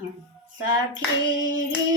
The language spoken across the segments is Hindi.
सखीरी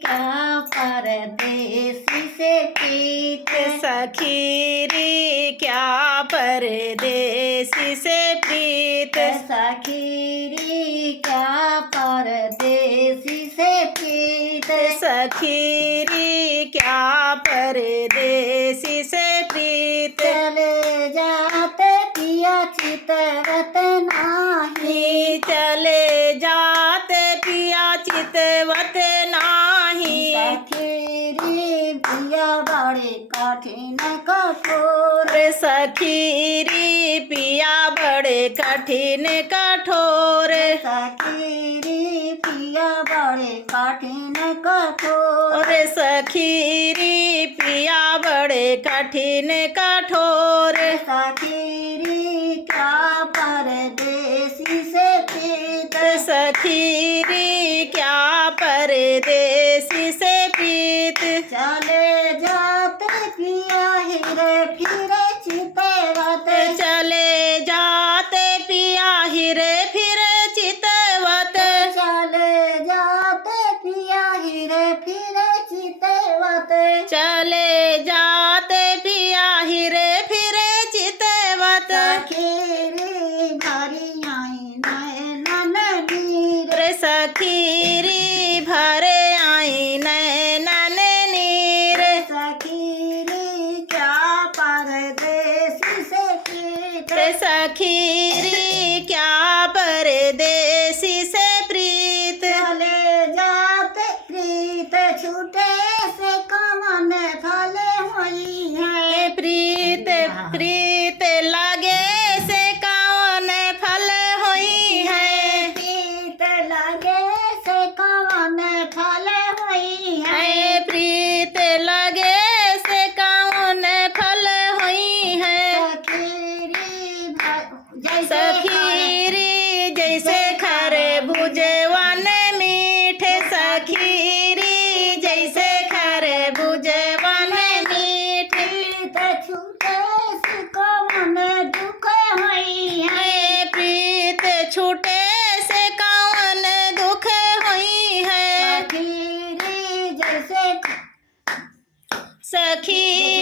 क्या परदेसी से प्रीत, सखीरी क्या परदेसी से प्रीत, सखीरी क्या परदेसी से प्रीत, सखीरी क्या परदेसी से प्रीत। चले जाते पिया चितवत नाही, चले जाते पिया चितवत नाही। सखीरी पिया बड़े कठिन कठोर, सखीरी पिया बड़े कठिन कठोर, सखीरी पिया बड़े कठिन कठोर, सखीरी पिया बड़े कठिन कठोर। सखीरी क्या परदेसी से प्रीत, सखीरी क्या परदेसी से प्रीत। चले जाते पिया हिरे फिरे चितवत, चले जाते पिया हिरे फिरे चितवत, चले जाते पिया हिरे फिरे चितवत, चले जाते पिया हिरे फिरे चितवत। सखीरी भरी आई नैनन नीर, सखीरी भरे आई नैनन नीर। सखीरी क्या परदेसी से प्रीत, सखीरी क्या परदेसी से प्रीत। चले जाते प्रीत छूटे से कमन फल हुई है, प्रीत प्रीत लगे से कौन फल हुई है, प्रीत लगे से कमन फल हुई है, प्रीत लगे से कौन फल हुई है। सखीरी जैसे खरबूजे वन मीठे, सखीरी जैसे खरबूजे वन मीठे। छूटे से कमन दुख हुई है, प्रीत छूटे से कौन दुख हुई है। सखीरी जैसे सखी